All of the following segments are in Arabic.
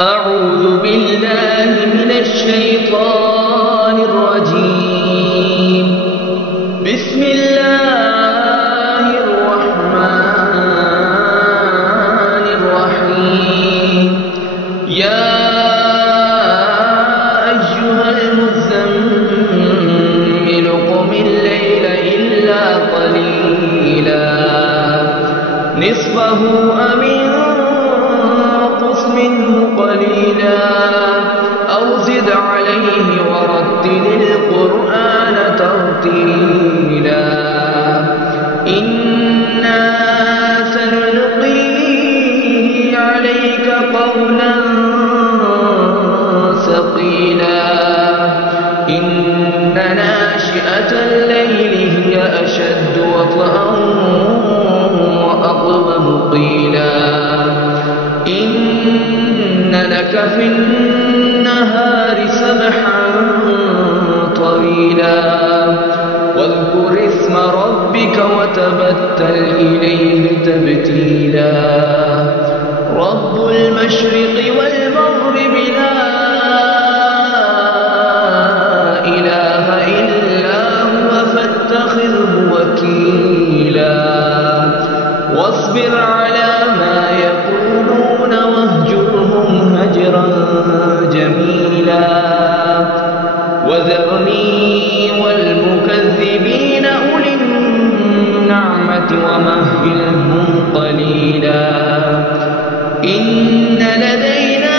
أعوذ بالله من الشيطان الرجيم. بسم الله الرحمن الرحيم. يا أيها المزمل قم الليل إلا قليلا نصفه أو انقص منه قليلا أو زد عليه ورتل القرآن ترتيلا. إنا سنلقي عليك قولا ثقيلا. إن ناشئة الليل هي أشد وطئا وأقوم قيلا. إن لك في النهار سبحا طويلا. واذكر اسم ربك وتبتل إليه تبتيلا. رب المشرق والمغرب لا إله إلا هو فاتخذه وكيلا. واصبر على ما يقولون واهجرهم هجرا جميلا. وذرني والمكذبين أولي النعمة ومهلهم قليلا. إن لدينا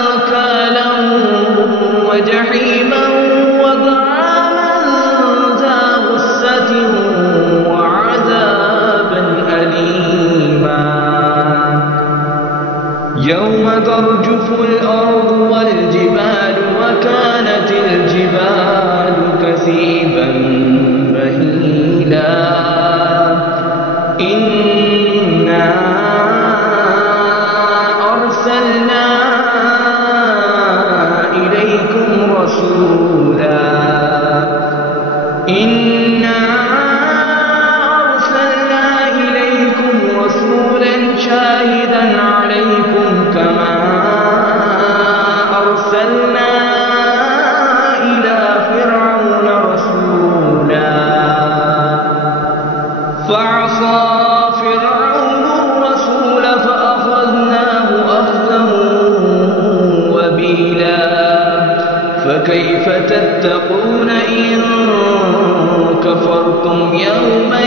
أنكالا وجحيما وطعاما ذا غصة وعذابا أليما. يوم ترجف الأرض والجبال وكانت الجبال كثيبا مهيلا. إنا أرسلنا إليكم رسولا. إنا أرسلنا إليكم رسولا شاهدا عليكم كما أرسلنا إلى فرعون رسولا. فعصى فرعون الرسول فأخذناه أخذا وبيلا. فكيف تتقون إن كفرتم يوما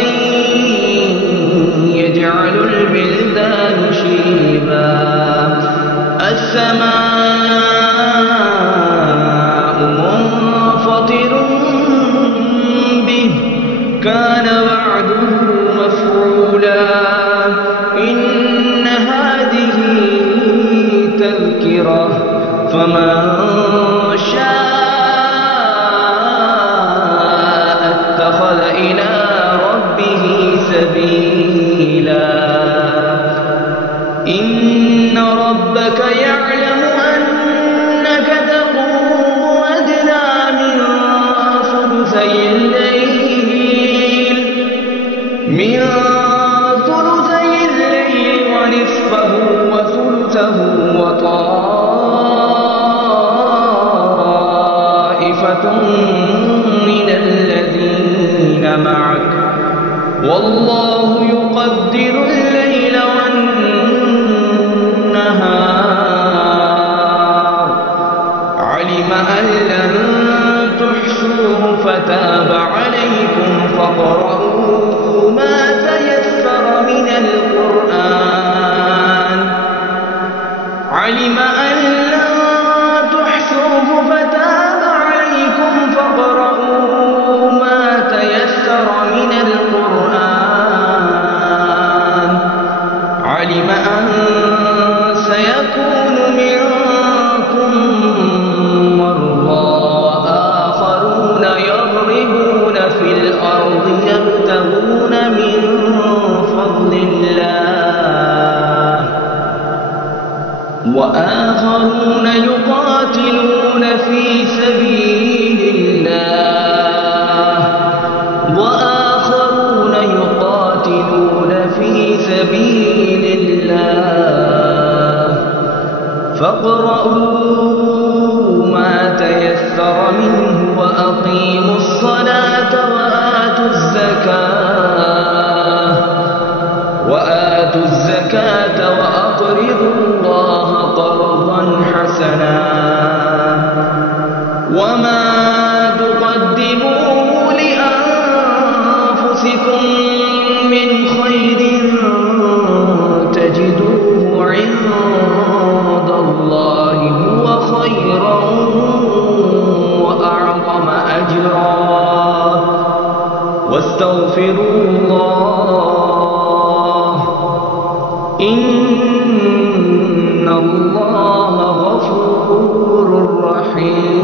يجعل البلدان شيبا. السماء منفطر به كان وعده مفعولا. إن هذه تذكرة فمن شاء اتخذ إلى ربه سبيلا. إن ربك يعلم أنك تقوم أدنى من ثلثي الليل ونصفه وثلثه وطائفة من الذين معك والله يقدر الليل والنهار. علم أن لن تحصوه فتاب عليكم فاقرؤوا ما تيسر من القرآن. علم أن لن تحصوه فتاب عليكم فاقرؤوا ما تيسر من القرآن. علم أن سيكون منكم مرضى آخرون يضربون في الأرض يبتغون من فضل الله وآخرون يقاتلون في سبيل الله وآخرون يقاتلون في سبيل الله فاقرؤوا ما تيسر منه وأقيموا الصلاة وآتوا الزكاة وأقرضوا الله قرضا حسنا وما تقدموا لأنفسكم من خير تجدوه عند الله هو خيرا وأعظم أجرا واستغفروا الله إن الله غفور رحيم.